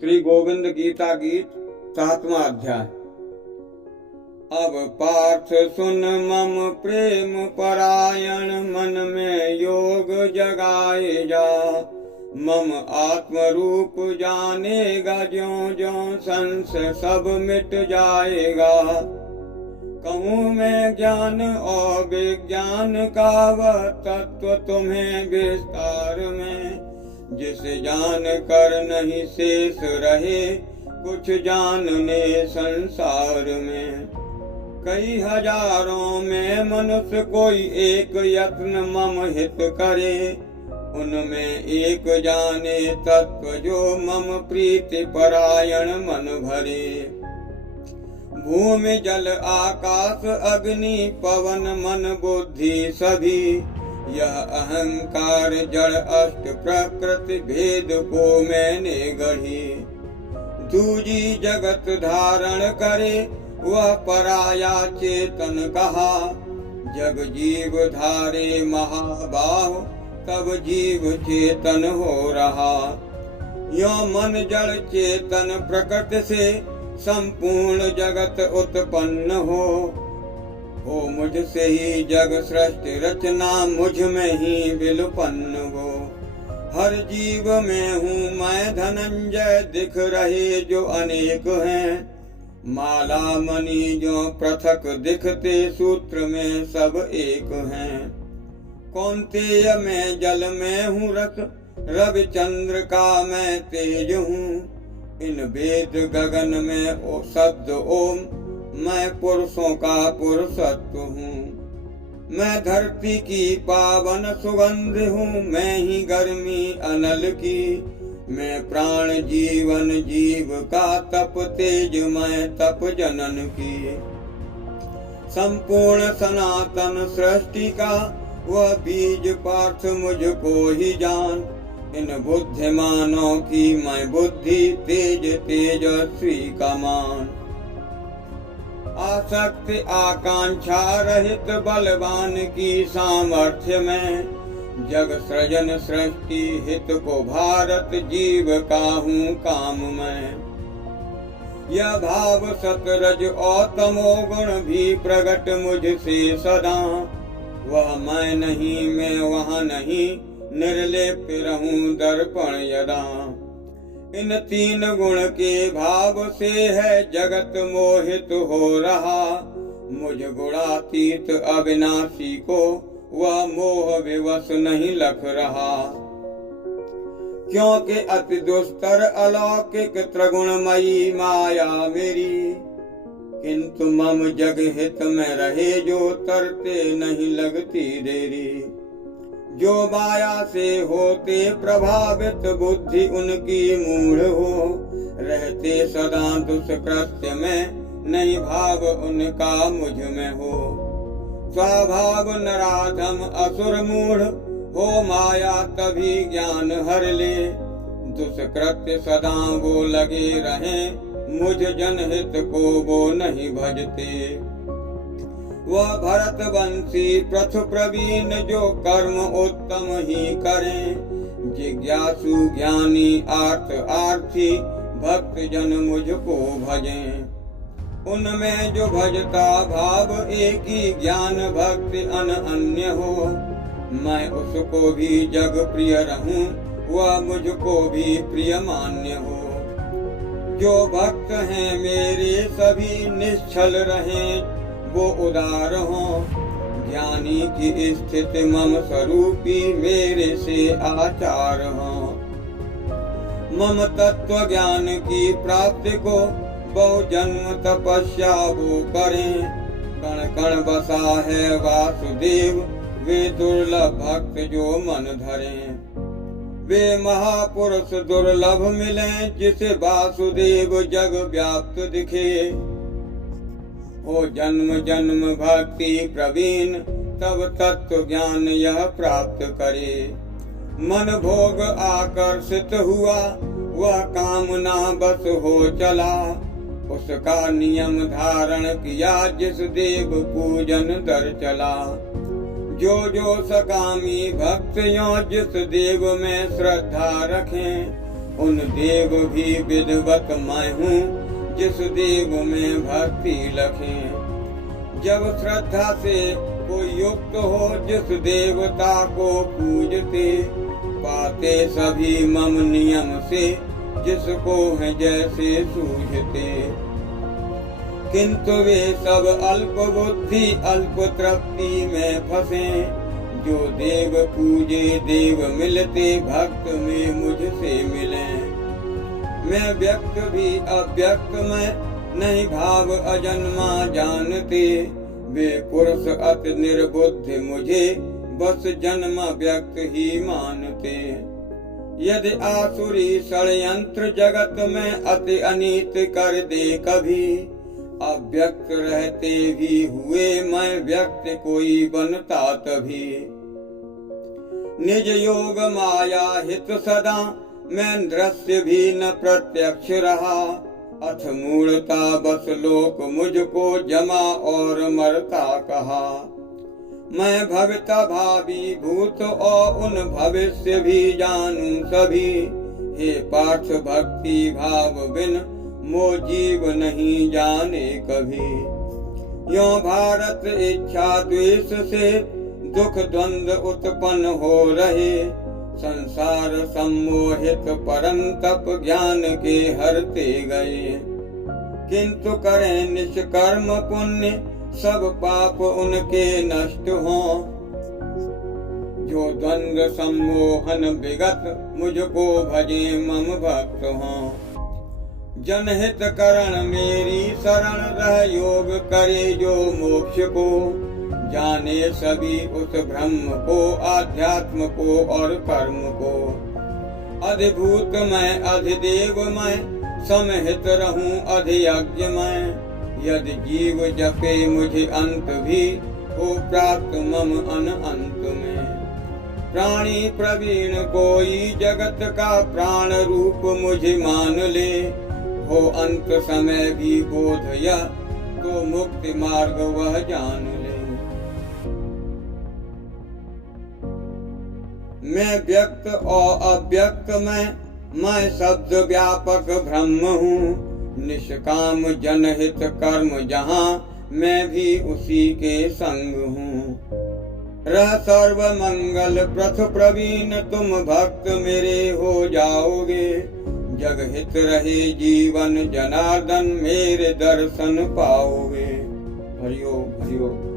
श्री गोविंद गीता गीत 7वां अध्याय। अब पार्थ सुन मम प्रेम परायण, मन में योग जगाए जा। मम आत्म रूप जानेगा, ज्यों ज्यों संशय सब मिट जाएगा। कहूँ मैं ज्ञान और विज्ञान का वह तत्व तुम्हें विस्तार में, जिसे जान कर नहीं शेष रहे कुछ जानने संसार में। कई हजारों में मनुष्य कोई एक यत्न मम हित करे, उनमें एक जाने तत्व जो मम प्रीति परायण मन भरे। भूमि जल आकाश अग्नि पवन मन बुद्धि सभी, यह अहंकार जड़ अष्ट प्रकृति भेद को मैंने गढ़ी। दूजी जगत धारण करे वह पराया चेतन कहा, जग जीव धारे महाबाह तब जीव चेतन हो रहा। यो मन जड़ चेतन प्रकृति से संपूर्ण जगत उत्पन्न हो मुझसे ही जग सृष्टि रचना, मुझ में ही विलुपन्न हो। हर जीव में हूँ मैं धनंजय, दिख रहे जो अनेक हैं। माला मणि जो पृथक दिखते, सूत्र में सब एक हैं। कौन्तेय में जल में हूँ रस, रवि चंद्र का मैं तेज हूँ। इन वेद गगन में ओ शब्द ओम, मैं पुरुषों का पुरुषत्व हूँ। मैं धरती की पावन सुगंध हूँ, मैं ही गर्मी अनल की। मैं प्राण जीवन जीव का तप तेज, मैं तप जनन की। संपूर्ण सनातन सृष्टि का वह बीज पार्थ मुझको ही जान। इन बुद्धिमानों की मैं बुद्धि, तेज तेजस्वी का मान। आसक्ति आकांक्षा रहित बलवान की सामर्थ्य में, जग सृजन सृष्टि हित को भारत जीव का हूँ काम में। यह भाव सतरज और तमोगुण भी प्रकट मुझसे सदा, वह मैं नहीं मैं वहाँ नहीं, निर्लेप रहूं दर्पण यदा। इन तीन गुण के भाव से है जगत मोहित हो रहा। मुझ गुणातीत अविनाशी को वह मोह विवश नहीं लख रहा। क्योंकि अति दुस्तर अलौकिक त्रिगुणमयी माया मेरी, किंतु मम जग हित में रहे जो तरते नहीं लगती देरी। जो माया से होते प्रभावित बुद्धि उनकी मूढ़ हो, रहते सदा दुष्कृत्य में नहीं भाव उनका मुझ में हो। स्वभाव नराधम असुर मूढ़ हो, माया तभी ज्ञान हर ले। दुष्कृत्य सदा वो लगे रहे, मुझ जनहित को वो नहीं भजते। वह भरत वंशी प्रथ प्रवीण जो कर्म उत्तम ही करें। जिज्ञासु ज्ञानी आर्थ आर्थी भक्त जन मुझको भजें। उनमें जो भजता भाव एक ही, ज्ञान भक्ति अनन्य हो। मैं उसको भी जग प्रिय रहूं, वह मुझको भी प्रिय मान्य हो। जो भक्त हैं मेरे सभी निश्चल रहें, वो उदार हो। ज्ञानी की स्थिति मम स्वरूपी, मेरे से आचार हो। मम तत्व ज्ञान की प्राप्ति को बहु जन्म तपस्या वो करें। कण कण बसा है वासुदेव, वे दुर्लभ भक्त जो मन धरें। वे महापुरुष दुर्लभ मिले, जिसे वासुदेव जग व्याप्त दिखे। हो जन्म जन्म भक्ति प्रवीण, तब तत्व ज्ञान यह प्राप्त करे। मन भोग आकर्षित हुआ, वह कामना बस हो चला। उसका नियम धारण किया, जिस देव पूजन दर चला। जो जो सकामी भक्त यों जिस देव में श्रद्धा रखें, उन देव भी विदवत मैं हूँ जिस देव में भक्ति लखे। जब श्रद्धा से कोई युक्त हो जिस देवता को पूजते, पाते सभी मम नियम से जिसको है जैसे सूझते। किंतु वे सब अल्प बुद्धि अल्प तृप्ति में फंसे, जो देव पूजे देव मिलते भक्त में मुझसे मिले। मैं व्यक्त भी अव्यक्त में नहीं भाव अजन्मा जानते, वे पुरुष अति निर्बुद्धि मुझे बस जन्म व्यक्त ही मानते। यदि आसुरी षड्यंत्र जगत में अति अनीत कर दे कभी, अव्यक्त रहते भी हुए मैं व्यक्त कोई बनता तभी। निज योग माया हित सदा मैं दृश्य भी न प्रत्यक्ष रहा, अथ मूढ़ता बस लोक मुझको जमा और मरता कहा। मैं भविता भावी भूत और उन भविष्य भी जानूं सभी, हे पार्थ भक्ति भाव बिन मो जीव नहीं जाने कभी। यो भारत इच्छा द्वेष से दुख द्वंद्व उत्पन्न हो रहे, संसार सम्मोहित परंतप ज्ञान के हरते गए। किंतु करें निष्कर्म पुण्य सब पाप उनके नष्ट हों, जो द्वंद्व सम्मोहन विगत मुझको भजे मम भक्त हों। जनहित करण मेरी शरण रह योग करे जो मोक्ष को, जाने सभी उस ब्रह्म को आध्यात्म को और कर्म को। अधिभूत मैं अधिदेव मैं समहित रहूं अधियज्ञ मैं, यदि जीव जपे मुझे अंत भी हो प्राप्त मम अनंत में। प्राणी प्रवीण कोई जगत का प्राण रूप मुझे मान ले, हो अंत समय भी बोध यह तो मुक्ति मार्ग वह जान ले। मैं व्यक्त और अव्यक्त मैं शब्द व्यापक ब्रह्म हूँ। निष्काम जनहित कर्म जहाँ मैं भी उसी के संग हूँ। रह सर्व मंगल प्रथ प्रवीण तुम भक्त मेरे हो जाओगे, जग हित रहे जीवन जनार्दन मेरे दर्शन पाओगे। हरिओम हरिओम।